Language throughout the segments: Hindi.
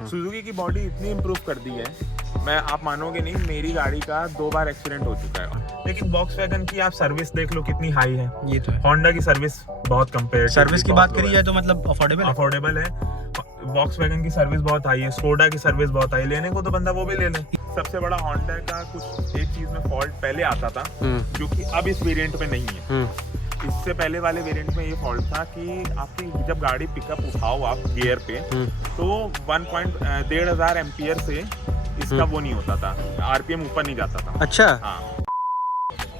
सुजुकी की बॉडी इतनी इम्प्रूव कर दी है, मैं आप मानोगे नहीं, मेरी गाड़ी का 2 बार एक्सीडेंट हो चुका है। लेकिन वॉक्सवैगन की आप सर्विस देख लो कितनी हाई है। ये तो है। होंडा की सर्विस बहुत कंपेयर, सर्विस की बात करी जाए तो मतलब अफोर्डेबल है। वॉक्सवैगन की सर्विस बहुत हाई है, स्कोडा की सर्विस बहुत हाई, लेने को तो बंदा वो भी ले ले। सबसे बड़ा होंडा का कुछ एक चीज में फॉल्ट पहले आता था जो कि अब इस वेरिएंट पे नहीं है। इससे पहले वाले वेरिएंट में ये फॉल्ट था कि आपकी जब गाड़ी पिकअप उठाओ आप गियर पे तो 1.5 एम्पियर से इसका वो नहीं होता था, आरपीएम ऊपर नहीं जाता था। अच्छा। हाँ।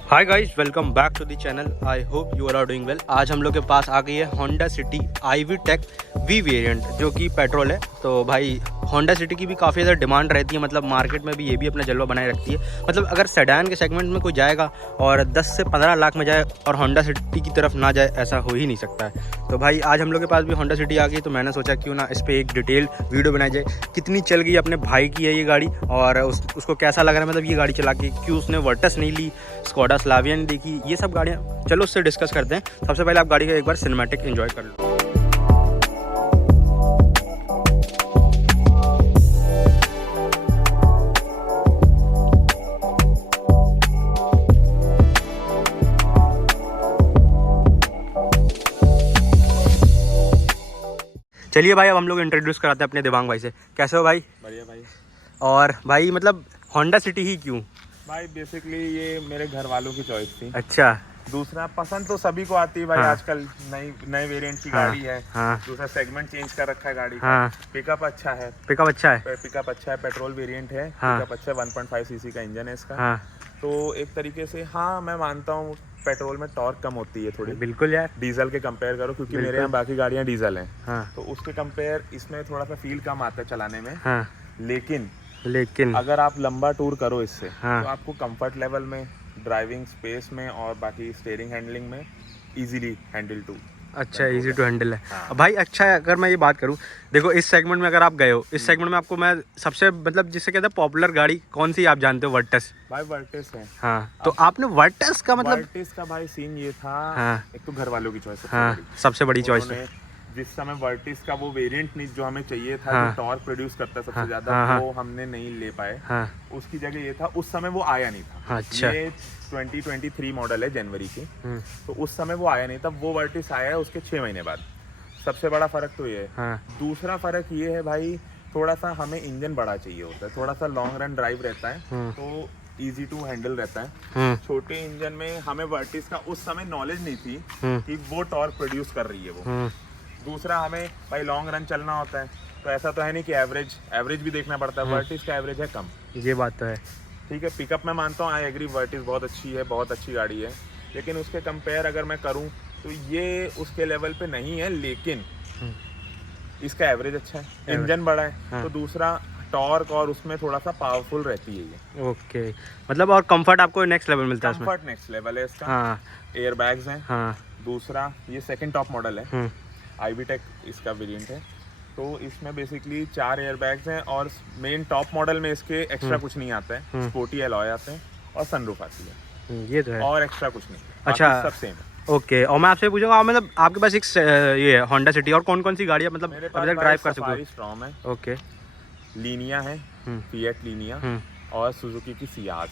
Hi guys, welcome back to the channel. I hope you are doing well. आज हम लोग के पास आ गई है Honda City IV tech V variant जो कि पेट्रोल है। तो भाई होंडा सिटी की भी काफ़ी ज़्यादा डिमांड रहती है, मतलब मार्केट में भी ये भी अपना जलवा बनाए रखती है। मतलब अगर सेडान के सेगमेंट में कोई जाएगा और 10 से 15 लाख में जाए और होंडा सिटी की तरफ ना जाए, ऐसा हो ही नहीं सकता है। तो भाई आज हम लोग के पास भी होंडा सिटी आ गई, तो मैंने सोचा क्यों ना इस पर एक डिटेल वीडियो बनाई जाए। कितनी चल गई, अपने भाई की है ये गाड़ी और उसको कैसा लग रहा है, मतलब ये गाड़ी चला के, क्यों उसने वर्टस नहीं ली, स्कोडा स्लाविया नहीं देखी, ये सब गाड़ियाँ चलो उससे डिस्कस करते हैं। सबसे पहले आप गाड़ी का एक बार सिनेमैटिक एंजॉय कर लो। चलिए भाई, अब हम लोग इंट्रोड्यूस कराते हैं अपने दिवांग भाई से। कैसे हो भाई? बढ़िया भाई। और भाई मतलब होंडा सिटी ही क्यों? भाई बेसिकली ये मेरे घर वालों की चॉइस थी। अच्छा। दूसरा पसंद तो सभी को आती है भाई। हाँ। आजकल नए वेरिएंट की गाड़ी है। हाँ। दूसरा सेगमेंट चेंज कर रखा है गाड़ी का। हाँ। पिकअप अच्छा है। पिकअप अच्छा है। पिकअप अच्छा है, पेट्रोल वेरिएंट है। हाँ। पिकअप अच्छा है, 1.5 सीसी का इंजन है इसका। हाँ। तो एक तरीके से हाँ मैं मानता हूँ पेट्रोल में टॉर्क कम होती है थोड़ी, बिल्कुल यार। डीजल के कंपेयर करो, क्योंकि बिल्कुल। मेरे यहाँ बाकी गाड़ियाँ डीजल हैं। हाँ। तो उसके कंपेयर इसमें थोड़ा सा फील कम आता है चलाने में। हाँ। लेकिन अगर आप लंबा टूर करो इससे हाँ। तो आपको कंफर्ट लेवल में, ड्राइविंग स्पेस में और बाकी स्टीयरिंग हैंडलिंग में इजीली हैंडल टू। अच्छा, इजी टू हैंडल है। हाँ। भाई अच्छा है, अगर मैं ये बात करूँ, देखो इस सेगमेंट में अगर आप गए हो, इस सेगमेंट में आपको मैं सबसे मतलब जिससे कहते हैं पॉपुलर गाड़ी कौन सी आप जानते हो? वर्टस। भाई वर्टिस है। हाँ, तो आपने वर्टस का मतलब वर्टिस का भाई सीन ये था। हाँ। एक तो घर वालों की चॉइस हाँ, सबसे बड़ी चॉइस है। जिस समय वर्टिस का वो वेरिएंट नहीं जो हमें चाहिए था, हाँ। जो टॉर्क प्रोड्यूस करता है सबसे हाँ। ज्यादा, हाँ। वो हमने नहीं ले पाए। हाँ। उसकी जगह ये था, उस समय वो आया नहीं था। अच्छा। ये 2023 मॉडल है जनवरी की। तो उस समय वो आया नहीं था। वो वर्टिस आया है उसके 6 महीने बाद। सबसे बड़ा फर्क तो ये है। हाँ। दूसरा फर्क ये है भाई, थोड़ा सा हमें इंजन बड़ा चाहिए होता है, थोड़ा सा लॉन्ग रन ड्राइव रहता है तो इजी टू हैंडल रहता है। छोटे इंजन में हमें वर्टिस का उस समय नॉलेज नहीं थी कि वो टॉर्क प्रोड्यूस कर रही है वो। दूसरा हमें भाई लॉन्ग रन चलना होता है, तो ऐसा तो है नहीं कि एवरेज भी देखना पड़ता है। वर्टिस का एवरेज है कम, ये बात तो है। ठीक है। पिकअप में मानता हूँ, आई एग्री, वर्टिस बहुत अच्छी है, बहुत अच्छी गाड़ी है। लेकिन उसके कंपेयर अगर मैं करूँ तो ये उसके लेवल पे नहीं है, लेकिन इसका एवरेज अच्छा है, इंजन बड़ा है। हाँ। तो दूसरा टॉर्क और उसमें थोड़ा सा पावरफुल रहती है ये। ओके, मतलब और कंफर्ट आपको नेक्स्ट लेवल मिलता है इसमें। कंफर्ट नेक्स्ट लेवल है इसका। हाँ। एयर बैग्स हैं। हाँ। दूसरा ये सेकंड टॉप मॉडल है, IV टेक इसका वेरिएंट है। तो इसमें बेसिकली 4 एयर बैग्स हैं और मेन टॉप मॉडल में इसके एक्स्ट्रा कुछ नहीं आता है। स्पोर्टी एलॉय आते हैं और सनरूफ आती है, ये तो है। और एक्स्ट्रा कुछ नहीं। अच्छा, सब सेम है। ओके। और मैं आपसे पूछूंगा, मतलब आपके पास एक ये होंडा सिटी और कौन कौन सी गाड़ियाँ मतलब मेरे अभी तक ड्राइव कर सकते हो? स्ट्रॉम है, ओके। लीनिया है, फिएट लीनिया और सुजुकी की सियाज।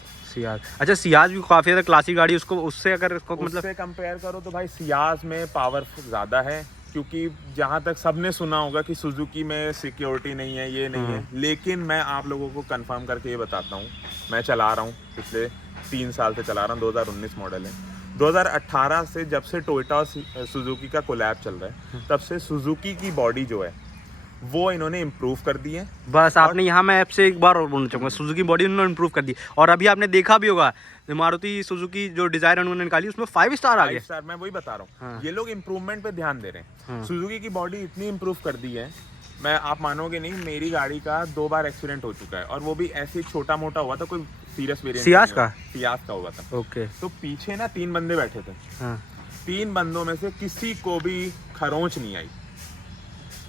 अच्छा, सियाज भी काफ़ी ज़्यादा क्लासिक गाड़ी, उसको उससे अगर उसको मतलब उससे कंपेयर करो तो भाई सियाज में पावर ज़्यादा है, क्योंकि जहाँ तक सबने सुना होगा कि सुजुकी में सिक्योरिटी नहीं है, ये नहीं है। लेकिन मैं आप लोगों को कंफर्म करके ये बताता हूँ, मैं चला रहा हूँ पिछले 3 साल से चला रहा हूँ। 2019 मॉडल है। 2018 से जब से टोयोटा और सुजुकी का कोलैब चल रहा है, तब से सुजुकी की बॉडी जो है वो इन्होंने इम्प्रूव कर दी है। बस आपने यहाँ मैं आपसे एक बार और बोलना चाहूँगा, सुजुकी बॉडी उन्होंने इम्प्रूव कर दी। और अभी आपने देखा भी होगा मारुति सुजुकी जो डिजायर उन्होंने निकाली, उसमें 5 स्टार आ गया। 5 स्टार, मैं वही बता रहा हूँ। हाँ। ये लोग इम्प्रूवमेंट पे ध्यान दे रहे हैं। सुजुकी की बॉडी इतनी इम्प्रूव कर दी है, मैं आप मानोगे नहीं, मेरी गाड़ी का 2 बार एक्सीडेंट हो चुका है, और वो भी ऐसे छोटा मोटा हुआ था, कोई सीरियस वेरिएंट सियाज का हुआ था। ओके। तो पीछे ना 3 बंदे बैठे थे। हाँ। 3 बंदों में से किसी को भी खरोंच नहीं आई।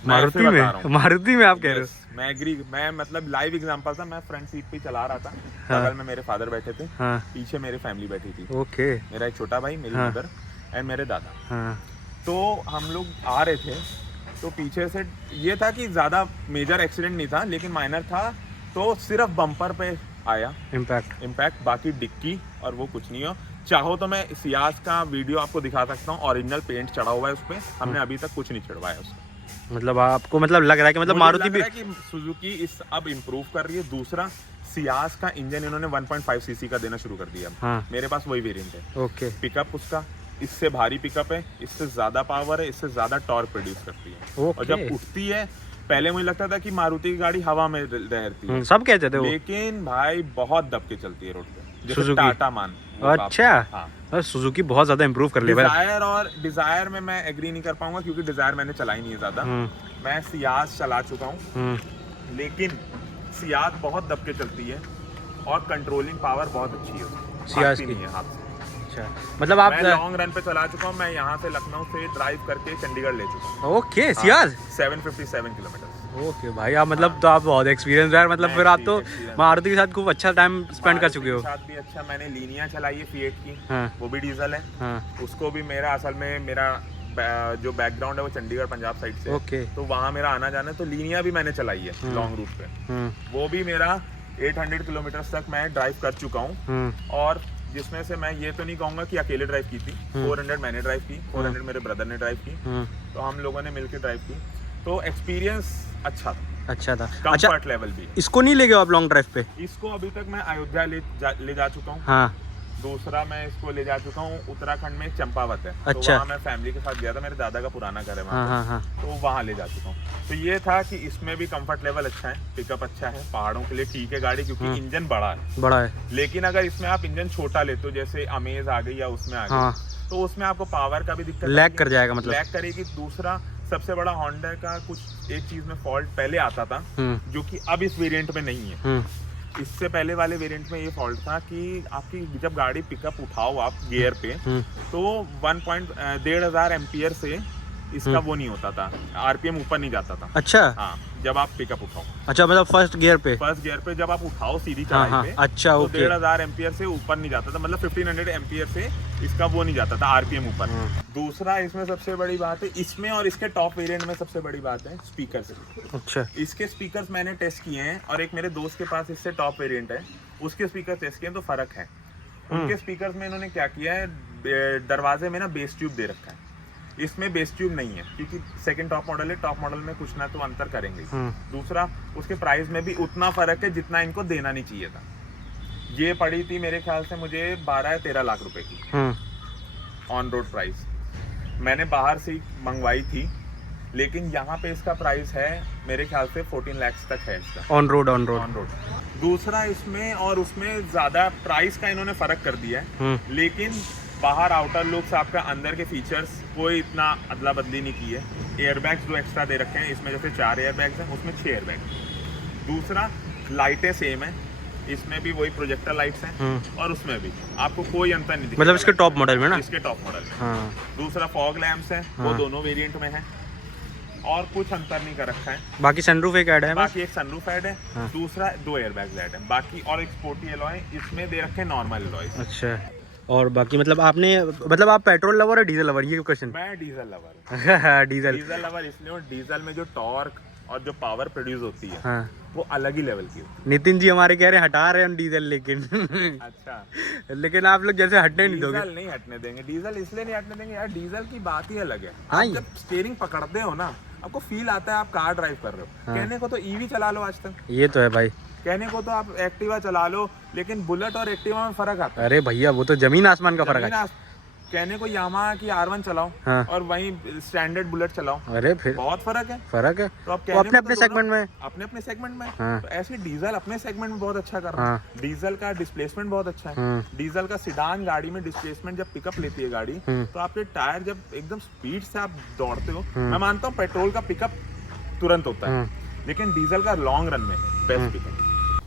मारुति में आप कह रहे हो? मैं एग्री, मैं मतलब लाइव एग्जांपल था। मैं फ्रंट सीट पे चला रहा था, हाँ। बगल में मेरे फादर बैठे थे, हाँ। पीछे मेरे फैमिली बैठी थी। ओके। मेरा एक छोटा भाई, मेरी मदर एंड मेरे दादा। हाँ। तो हम लोग आ रहे थे, तो पीछे से ये था कि ज़्यादा मेजर एक्सीडेंट नहीं था, लेकिन माइनर था, तो सिर्फ बम्पर पे आया इम्पैक्ट, बाकी डिक्की और वो कुछ नहीं हो। चाहो तो मैं सियाज का वीडियो आपको दिखा सकता हूँ, ओरिजिनल पेंट चढ़ा हुआ है उस पर, हमने अभी तक कुछ नहीं चढ़वाया उसको। मतलब आपको मतलब लग रहा है कि मतलब मारुति भी कि सुजुकी इस अब इम्प्रूव कर रही है। दूसरा, सियाज का इंजन इन्होंने 1.5 सीसी का देना शुरू कर दिया। हाँ। मेरे पास वही वेरिएंट है। ओके। पिकअप उसका इससे भारी पिकअप है, इससे ज्यादा पावर है, इससे ज्यादा टॉर्क प्रोड्यूस करती है। और जब उठती है, पहले मुझे लगता था कि मारुति की गाड़ी हवा में रहती है, सब कहते थे वो, लेकिन भाई बहुत दब के चलती है रोड पे, जैसे सुजुकी। टाटा मान। अच्छा। हाँ, सुजुकी बहुत ज्यादा इम्प्रूव कर लिया। डिजायर में मैं एग्री नहीं कर पाऊंगा, क्योंकि डिजायर मैंने चलाई नहीं है ज्यादा। मैं सियाज चला चुका हूँ, लेकिन सियाज बहुत दब के चलती है और कंट्रोलिंग पावर बहुत अच्छी है सियाज की। नहीं है हाथ से। अच्छा, मतलब आप मैं लॉन्ग रन पे चला चुका हूँ। मैं यहाँ से लखनऊ से ड्राइव करके चंडीगढ़ ले चुका हूँ। Okay, Ciaz 757 kilometre. ओके भाई, आप मतलब तो आप बहुत एक्सपीरियंस है, मतलब फिर आप तो मारुति के साथ खूब अच्छा टाइम स्पेंड कर चुके हो। साथ भी अच्छा, मैंने लीनिया चलाई है फिएट की। हाँ। वो भी डीजल है। हाँ। उसको भी मेरा असल में मेरा जो बैकग्राउंड है वो चंडीगढ़ पंजाब साइड से। ओके। तो वहाँ मेरा आना जाना है, तो लीनिया भी मैंने चलाई है लॉन्ग रूट पे। वो भी मेरा 800 किलोमीटर तक मैं ड्राइव कर चुका हूँ, और जिसमें से मैं ये तो नहीं कहूंगा कि अकेले ड्राइव की थी। 400 मैंने ड्राइव की, 400 मेरे ब्रदर ने ड्राइव की, तो हम लोगों ने मिलकर ड्राइव की। तो एक्सपीरियंस अच्छा था। कंफर्ट लेवल भी। इसको नहीं ले गए आप लॉन्ग ड्राइव पे? इसको अभी तक मैं अयोध्या ले जा चुका हूँ। हाँ। दूसरा मैं इसको ले जा चुका हूँ उत्तराखंड में, चंपावत है। अच्छा। तो वहाँ मैं फैमिली के साथ गया था, मेरे दादा का पुराना घर है वहाँ। हाँ। तो वहाँ ले जा चुका हूँ। तो ये था कि इसमें भी कंफर्ट लेवल अच्छा है, पिकअप अच्छा है, पहाड़ों के लिए ठीक है गाड़ी, क्योंकि इंजन बड़ा है। लेकिन अगर इसमें आप इंजन छोटा लेते हो, जैसे अमेज आ गई या उसमें आ गई, तो उसमें आपको पावर का भी दिक्कत लैग कर जाएगा, मतलब लैग करेगी। दूसरा, सबसे बड़ा होंडा का कुछ एक चीज में फॉल्ट पहले आता था, जो कि अब इस वेरिएंट में नहीं है। इससे पहले वाले वेरिएंट में ये फॉल्ट था कि आपकी जब गाड़ी पिकअप उठाओ आप गियर पे, तो 1.5 एम्पियर से इसका वो नहीं होता था, आरपीएम ऊपर नहीं जाता था। अच्छा। हाँ, जब आप पिकअप उठाओ। अच्छा, मतलब फर्स्ट गियर पे जब आप उठाओ सीधी चढ़ाई पे, अच्छा, तो 1500 एम्पियर से ऊपर नहीं जाता था, मतलब 1500 एम्पियर से इसका वो नहीं जाता था आरपीएम ऊपर। दूसरा, इसमें सबसे बड़ी बात है, इसमें और इसके टॉप वेरिएंट में सबसे बड़ी बात है स्पीकर। अच्छा। इसके स्पीकर्स मैंने टेस्ट किए हैं, और एक मेरे दोस्त के पास इससे टॉप वेरिएंट है, उसके स्पीकर टेस्ट किए हैं, तो फर्क है। उनके स्पीकर्स में इन्होंने क्या किया है, दरवाजे में ना बेस ट्यूब दे रखा है, इसमें बेस ट्यूब नहीं है, क्योंकि सेकंड टॉप मॉडल है। टॉप मॉडल में कुछ ना तो अंतर करेंगे। दूसरा, उसके प्राइस में भी उतना फर्क है जितना इनको देना नहीं चाहिए था। ये पड़ी थी मेरे ख्याल से मुझे 12 या 13 लाख रुपए की ऑन रोड प्राइस। मैंने बाहर से मंगवाई थी, लेकिन यहाँ पे इसका प्राइस है मेरे ख्याल से 14 लाख तक है इसका ऑन रोड। दूसरा, इसमें और उसमें ज्यादा प्राइस का इन्होंने फर्क कर दिया है, लेकिन बाहर आउटर लुक्स, आपका अंदर के फीचर्स कोई इतना अदला बदली नहीं की है। एयरबैग्स जो एक्स्ट्रा दे रखे हैं, इसमें जैसे 4 एयरबैग्स हैं, उसमें 6 एयरबैग। दूसरा, लाइटें सेम है, इसमें भी वही प्रोजेक्टर लाइट्स हैं, और उसमें भी आपको कोई अंतर नहीं दिखेगा, मतलब इसके टॉप मॉडल में ना, इसके टॉप मॉडल में। दूसरा, फॉग लैंप्स हैं, वो दोनों वेरिएंट में है, और कुछ अंतर नहीं कर रखा है। बाकी सनरूफ एक ऐड है, बाकी एक सनरूफ ऐड है। दूसरा, 2 एयरबैग्स ऐड है बाकी, और एक स्पोर्टी एलॉय इसमें दे रखे हैं, नॉर्मल एलॉय। अच्छा। और बाकी मतलब आप पेट्रोल लवर और डीजल लवर, ये क्वेश्चन? मैं डीजल लवर हूं। डीजल लवर इसलिए, और डीजल में जो टॉर्क और जो पावर प्रोड्यूस होती है, वो अलग ही लेवल की होती है। नितिन जी हमारे कह रहे हैं हटा रहे हैं हम डीजल, लेकिन अच्छा, लेकिन आप लोग जैसे हटने नहीं दोगे। डीजल नहीं हटने देंगे, डीजल इसलिए नहीं हटने देंगे यार, डीजल की बात ही अलग है। आप जब स्टीयरिंग पकड़ते हो ना, आपको फील आता है आप कार ड्राइव कर रहे हो। कहने को तो ईवी चला लो आज तक, ये तो है भाई, कहने को तो आप एक्टिवा चला लो, लेकिन बुलेट और एक्टिवा में फर्क आता है। अरे भैया, वो तो जमीन आसमान का फर्क है। कहने को यामाहा की R1 चलाओ, और वहीं स्टैंडर्ड बुलेट चलाओ, अरे फिर बहुत फर्क है। तो आप अपने सेगमेंट में तो ऐसे डीजल अपने सेगमेंट में बहुत अच्छा कर रहा है। डीजल का डिस्प्लेसमेंट बहुत अच्छा है। डीजल का सिडान गाड़ी में डिस्प्लेसमेंट जब पिकअप लेती है गाड़ी, तो आपके टायर जब एकदम स्पीड से आप दौड़ते हो, मैं मानता हूँ पेट्रोल का पिकअप तुरंत होता है, लेकिन डीजल का लॉन्ग रन में बेस्ट पिकअप।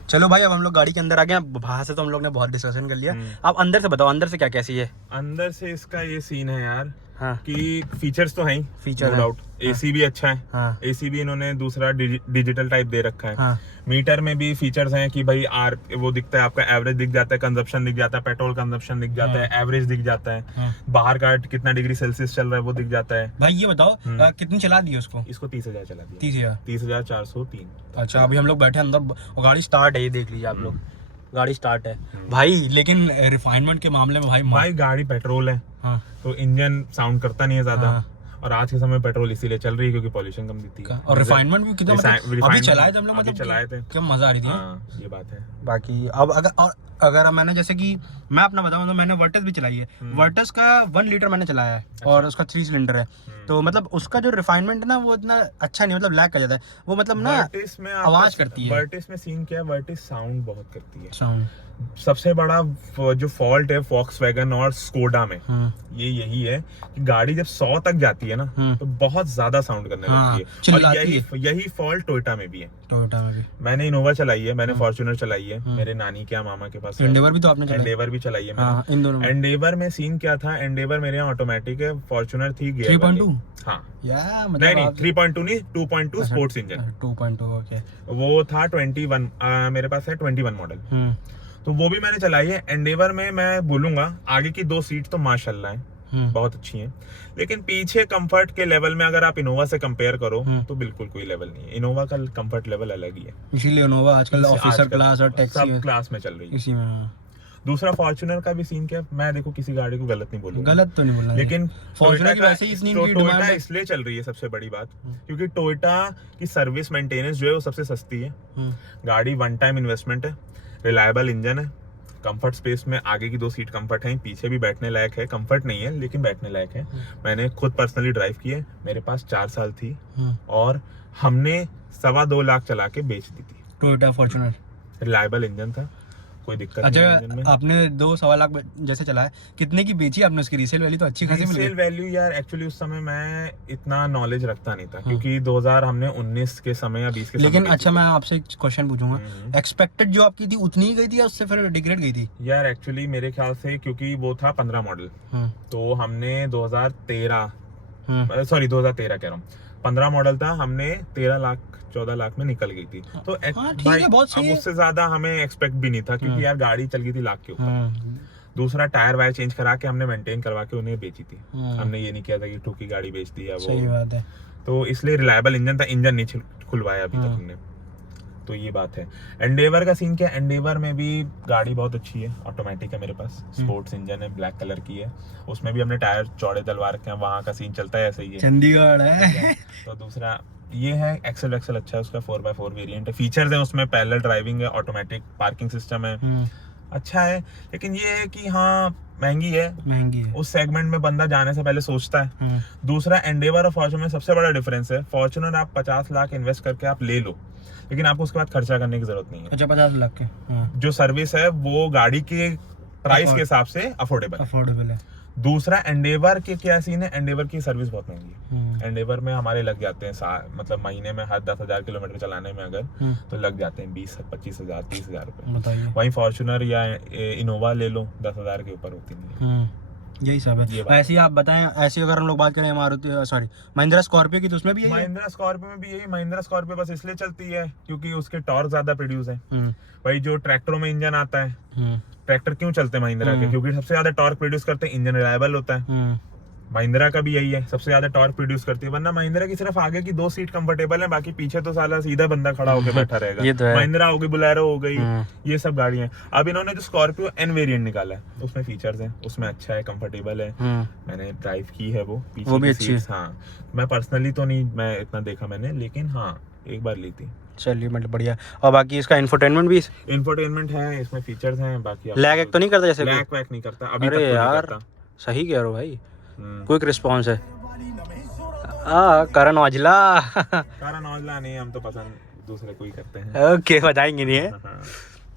चलो भाई, अब हम लोग गाड़ी के अंदर आ गए। बाहर से तो हम लोग ने बहुत डिस्कशन कर लिया, आप अंदर से बताओ, अंदर से क्या कैसी है? अंदर से इसका ये सीन है यार, कि फीचर्स तो हैं ही, फीचर नो डाउट। एसी भी अच्छा है, एसी भी इन्होंने दूसरा डिजिटल टाइप दे रखा है। मीटर में भी फीचर्स हैं कि भाई आर वो दिखता है, आपका एवरेज दिख जाता है, कंजप्शन दिख जाता है, पेट्रोल कंजप्शन दिख जाता है, एवरेज दिख जाता है, बाहर का कितना डिग्री सेल्सियस चल रहा है वो दिख जाता है। भाई ये बताओ कितनी चला दी उसको? इसको 30,000 चला दिया। 30,000? 30,403। अच्छा, अभी हम लोग बैठे अंदर और गाड़ी स्टार्ट है, ये देख लीजिए आप लोग, गाड़ी स्टार्ट है भाई। लेकिन रिफाइनमेंट के मामले में भाई गाड़ी पेट्रोल है, तो इंजन साउंड करता नहीं है ज्यादा। और आज के समय पेट्रोल इसीलिए चल रही है क्योंकि पॉल्यूशन कम दिखती है। और रिफाइनमेंट भी कितना मतलब अभी चलाए थे हम लोग, मतलब चलाए थे, क्या मजा आ रही थी। हाँ, ये बात है। बाकी अब अगर मैंने जैसे कि मैं अपना बताऊं तो मैंने वर्टस भी चलाई है। वर्टस का 1 लीटर मैंने चलाया है और उसका 3 सिलेंडर है। तो मतलब उसका जो रिफाइनमेंट है ना वो इतना अच्छा नहीं, मतलब लैग कर जाता है वो, मतलब ना आवाज करती है। वर्टिस में सीन क्या है, वर्टिस साउंड बहुत करती है। साउंड सबसे बड़ा जो फॉल्ट है वॉक्सवैगन और स्कोडा में ये यही है कि गाड़ी जब 100 तक जाती है ना तो बहुत ज्यादा साउंड करने लगती है। और यही फॉल्ट टोयोटा में भी है। टोयोटा में भी मैंने इनोवा चलाई है, मैंने फॉर्च्यूनर चलाई है, मेरे नानी के मामा के पास एंडेवर भी तो आपने चलाई? एंडेवर भी चलाई है मैंने। इन दोनों एंडेवर में सीन क्या था, एंडेवर मेरे यहाँ ऑटोमेटिक है, फॉर्च्यूनर थी गियर 3.2। हाँ नहीं 3.2 नहीं 2.2 स्पोर्ट्स इंजन 2.2। ओके, वो था 21, मेरे पास है 21 मॉडल, तो वो भी मैंने चलाई है। एंडेवर में मैं बोलूंगा आगे की 2 सीट तो माशाल्लाह है, बहुत अच्छी हैं, लेकिन पीछे कंफर्ट के लेवल में अगर आप इनोवा से कंपेयर करो तो बिल्कुल कोई लेवल नहीं है। इनोवा का कंफर्ट लेवल अलग ही है, इसीलिए इनोवा आजकल ऑफिसर क्लास और टैक्सी सब क्लास में चल रही है इसी में। दूसरा फॉर्च्यूनर का भी सीन क्या है, मैं देखो किसी गाड़ी को गलत नहीं बोलूंगा, गलत तो नहीं बोलना, लेकिन फॉर्च्यूनर की वैसे ही इतनी टोयोटा इसलिए चल रही है सबसे बड़ी बात क्योंकि टोयोटा की सर्विस मेंटेनेंस जो है वो सबसे सस्ती है। गाड़ी 1 टाइम इन्वेस्टमेंट है, रिलायबल इंजन है, कंफर्ट स्पेस में आगे की 2 सीट कंफर्ट है, पीछे भी बैठने लायक है, कंफर्ट नहीं है लेकिन बैठने लायक है। मैंने खुद पर्सनली ड्राइव की है, मेरे पास 4 साल थी और हमने 2.25 लाख चला के बेच दी थी। टोयोटा फॉर्च्यूनर रिलायबल इंजन था, कोई दिक्कत नहीं है इंजन में। आपने 2.25 लाख जैसे चलाया, कितने की बेची आपने? उसकी रीसेल वैल्यू तो अच्छी खासी मिली। रीसेल वैल्यू यार एक्चुअली उस समय मैं इतना नॉलेज रखता नहीं था क्योंकि 2000 हमने 19 के समय या 20 के समय। लेकिन अच्छा मैं आपसे एक क्वेश्चन पूछूंगा, एक्सपेक्टेड जो आपकी थी उतनी ही गई थी या उससे फिर डिग्रेड गई थी? यार एक्चुअली मेरे ख्याल से क्योंकि वो था 15 मॉडल, तो हमने 2013 कह रहा हूँ, 15 मॉडल था, हमने 14 लाख में निकल गई थी। तो भाई अब उससे ज्यादा हमें एक्सपेक्ट भी नहीं था क्योंकि यार गाड़ी चल गई थी लाख के ऊपर। दूसरा टायर वायर चेंज करा के हमने मेंटेन करवा के उन्हें बेची थी। हमने ये नहीं किया था कि ठोकी गाड़ी बेच दी या वो। सही बात है। तो इसलिए रिलायबल इंजन था, इंजन नहीं खुलवाया अभी तक हमने, तो ये बात है। एंडेवर का सीन क्या है, एंडेवर में भी गाड़ी बहुत अच्छी है, ऑटोमेटिक है मेरे पास, स्पोर्ट्स इंजन है, ब्लैक कलर की है, उसमें भी हमने टायर चौड़े डलवा रखे हैं, वहाँ का सीन चलता है ऐसे ही है, चंडीगढ़ है। तो दूसरा ये है एक्सेल अच्छा है उसका, 4x4 वेरिएंट है, फीचर्स है उसमें, पैरेलल ड्राइविंग है, ऑटोमेटिक पार्किंग सिस्टम है, अच्छा है। लेकिन ये है कि हाँ महंगी है, उस सेगमेंट में बंदा जाने से पहले सोचता है। दूसरा एंडेवर और फॉर्च्यूनर में सबसे बड़ा डिफरेंस है, फॉर्च्यूनर आप 50 लाख इन्वेस्ट करके आप ले लो, लेकिन आपको उसके बाद खर्चा करने की जरूरत नहीं है। अच्छा 50 लाख के जो सर्विस है वो गाड़ी के प्राइस के हिसाब से अफोर्डेबल है। दूसरा एंडेवर के क्या सीन है, एंडेवर की सर्विस बहुत महंगी है। एंडेवर में हमारे लग जाते हैं मतलब महीने में हर 10,000 किलोमीटर चलाने में अगर तो लग जाते हैं 20-25,000 30,000 रुपए। वहीं फॉर्च्यूनर या इनोवा ले लो 10,000 के ऊपर होती नहीं है। यही सब है। ऐसे ही आप बताएं, ऐसे अगर हम लोग बात करें महिंद्रा स्कॉर्पियो की, तो उसमें भी महिंद्रा स्कॉर्पियो में भी यही, महिंद्रा स्कॉर्पियो बस इसलिए चलती है क्योंकि उसके टॉर्क ज्यादा प्रोड्यूस है। भाई जो ट्रैक्टरों में इंजन आता है, ट्रैक्टर क्यों चलते हैं महिंद्रा के, क्योंकि सबसे ज्यादा टॉर्क प्रोड्यूस करते हैं, इंजन रिलायबल होता है। महिंद्रा का भी यही है, सबसे ज्यादा टॉर्क प्रोड्यूस करती है, वरना महिंद्रा की सिर्फ आगे की 2 सीट कंफर्टेबल है, बाकी पीछे तो साला सीधा बंदा खड़ा होकर बैठा रहेगा। महिंद्रा हो गई, बुलेरो हो गई, ये सब गाड़ियां। अब इन्होंने जो स्कॉर्पियो एन वेरिएंट निकाला है उसमें फीचर्स हैं, उसमें अच्छा है, कंफर्टेबल है, मैंने ड्राइव की है, वो भी अच्छी है। हाँ मैं पर्सनली तो नहीं मैं इतना देखा मैंने, लेकिन हाँ एक बार ली थी। चलिए मतलब बढ़िया। और बाकी इसका इंफोटेनमेंट है, इसमें फीचर्स हैं, बाकी लैग तो नहीं करता जैसे? लैग वैग नहीं करता अभी तक। अरे यार सही कह रहे हो भाई, क्विक रिस्पांस है। करण औजला नहीं, हम तो पसंद दूसरे कोई करते हैं। ओके बताएंगे नहीं है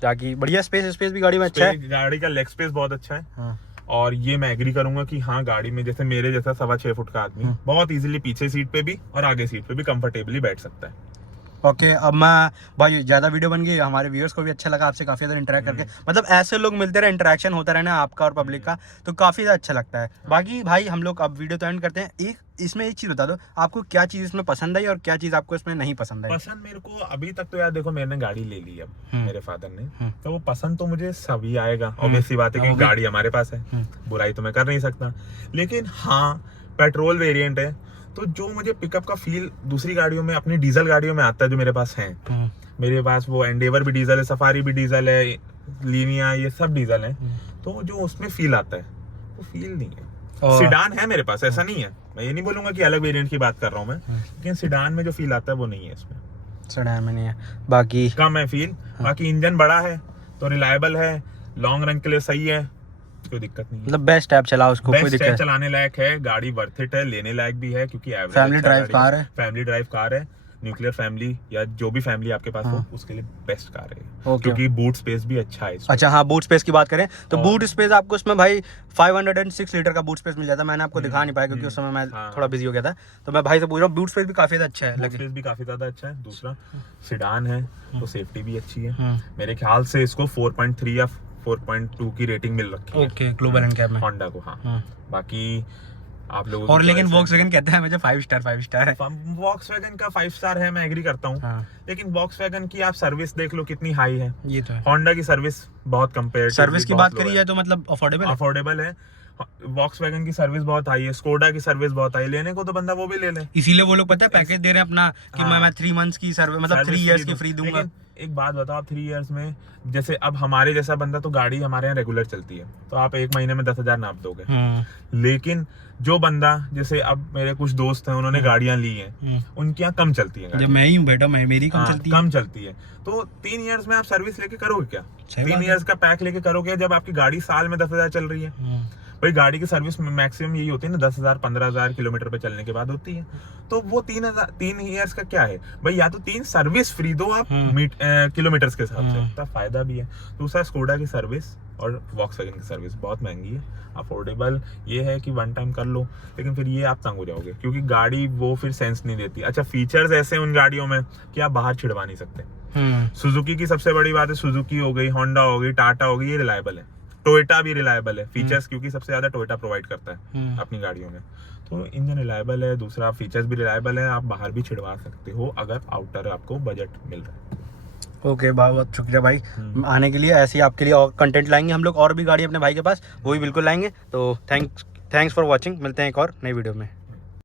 ताकि बढ़िया स्पेस भी गाड़ी में अच्छा है। गाड़ी का लेग स्पेस बहुत अच्छा है। और ये मैं एग्री करूंगा कि हाँ गाड़ी में जैसे मेरे जैसा 6.25 फुट का आदमी बहुत इजीली पीछे सीट पे भी और आगे सीट पे भी कंफर्टेबली बैठ सकता है। ओके अब मैं भाई ज़्यादा वीडियो बन गई, हमारे व्यूअर्स को भी अच्छा लगा आपसे काफ़ी ज़्यादा इंटरेक्ट करके, मतलब ऐसे लोग मिलते रहे, इंटरेक्शन होता रहे ना आपका और पब्लिक का, तो काफ़ी ज़्यादा अच्छा लगता है। बाकी भाई हम लोग अब वीडियो तो एंड करते हैं। एक इसमें एक चीज़ बता दो, आपको क्या चीज़ इसमें पसंद आई और क्या चीज़ आपको इसमें नहीं पसंद आई? पसंद मेरे को अभी तक तो यार देखो, मैंने गाड़ी ले ली अब मेरे फादर ने, तो वो पसंद तो मुझे सभी आएगा, ऑब्वियस सी बात है, क्योंकि गाड़ी हमारे पास है, बुराई तो मैं कर नहीं सकता। लेकिन हाँ, पेट्रोल वेरिएंट है, तो जो मुझे पिकअप का फील दूसरी गाड़ियों में, अपनी डीजल गाड़ियों में आता है जो मेरे पास है, मेरे पास वो एंडेवर भी डीजल है, सफारी भी डीजल है, लीनिया, ये सब डीजल है, तो जो उसमें फील आता है वो फील नहीं है। सिडान है मेरे पास, ऐसा नहीं है, मैं ये नहीं बोलूंगा कि अलग वेरिएंट की बात कर रहा हूँ मैं, लेकिन सिडान में जो फील आता है वो नहीं है इसमें, सिडान में नहीं है। बाकी कम है फील। बाकी इंजन बड़ा है तो रिलायबल है, लॉन्ग रन के लिए सही है, कोई दिक्कत नहीं है, मतलब बेस्ट ऐप चला उसको, कोई बेस्ट दिक्कत है, चलाने लायक है, गाड़ी वर्थ इट है, लेने लायक भी है, क्योंकि एवरेज फैमिली ड्राइव कार है, फैमिली ड्राइव कार है, न्यूक्लियर फैमिली या जो भी फैमिली आपके पास हो उसके लिए बेस्ट कार है, क्योंकि बूट स्पेस भी अच्छा है इसमें। अच्छा हाँ, बूट स्पेस की बात करें तो बूट स्पेस आपको इसमें भाई 506 लीटर का बूट स्पेस मिल जाता है। मैंने आपको दिखा नहीं पाया क्योंकि उस समय मैं थोड़ा बिजी हो गया था, तो मैं भाई से पूछ रहा हूँ, बूट स्पेस भी काफी अच्छा है, बूट स्पेस भी काफी ज्यादा अच्छा है। दूसरा सिडान है तो सेफ्टी भी अच्छी है, मेरे ख्याल से इसको 4.3 या 4.2 की रेटिंग मिल रखी है, ओके, ग्लोबल एनकैप में होंडा को। हाँ, बाकी आप लोगों और लेकिन वॉक्सवैगन कहता है मुझे 5 स्टार है। वॉक्सवैगन का 5 स्टार है, मैं एग्री करता हूँ, लेकिन वॉक्सवैगन की आप सर्विस देख लो कितनी हाई है, ये तो है। होंडा की सर्विस बहुत कंपेयर, सर्विस की बात करी जाए तो मतलब अफोर्डेबल है। वॉक्सवैगन की सर्विस बहुत हाई है, स्कोडा की सर्विस बहुत हाई, लेने को तो बंदा वो भी ले ले, इसीलिए वो लोग पता है पैकेज दे रहे हैं अपना कि मैं 3 मंथ्स की सर्विस, मतलब 3 इयर्स की फ्री दूंगा। एक बात बताओ, आप 3 इयर्स में, जैसे अब हमारे जैसा बंदा तो गाड़ी हमारे यहाँ रेगुलर चलती है, तो आप 1 महीने में 10,000 नाप दोगे, लेकिन जो बंदा, जैसे अब मेरे कुछ दोस्त हैं, उन्होंने गाड़ियां ली हैं, उनकी यहाँ कम चलती है, जब मैं ही हूँ बेटा, मेरी कम चलती है, तो 3 इयर्स में आप सर्विस लेके करोगे क्या? 3 इयर्स का पैक लेके करोगे जब आपकी गाड़ी साल में 10,000 चल रही है? भाई गाड़ी की सर्विस मैक्सिमम यही होती है ना, 10,000 15,000 किलोमीटर पे चलने के बाद होती है, तो वो 3 इयर्स का क्या है भाई, या तो 3 सर्विस फ्री दो आप किलोमीटर्स के हिसाब से, तब फायदा भी है। दूसरा स्कोडा की सर्विस और वॉक्सवैगन की सर्विस बहुत महंगी है, अफोर्डेबल ये है कि 1 टाइम कर लो, लेकिन फिर ये आप तंग हो जाओगे, क्योंकि गाड़ी वो फिर सेंस नहीं देती। अच्छा, फीचर्स ऐसे उन गाड़ियों में कि आप बाहर छिड़वा नहीं सकते। सुजुकी की सबसे बड़ी बात है, सुजुकी हो गई, होंडा हो गई, टाटा हो गई, ये रिलायबल है, टोयोटा भी रिलायबल है, फीचर्स क्योंकि सबसे ज्यादा टोयोटा प्रोवाइड करता है अपनी गाड़ियों में, तो इंजन रिलायबल है, दूसरा फीचर्स भी रिलायबल है, आप बाहर भी छिड़वा सकते हो अगर आउटर आपको बजट मिल रहा है। ओके, बहुत शुक्रिया भाई आने के लिए, ऐसे ही आपके लिए और कंटेंट लाएंगे हम लोग, और भी गाड़ी अपने भाई के पास वो भी बिल्कुल लाएंगे। तो थैंक्स फॉर वॉचिंग, मिलते हैं एक और नई वीडियो में।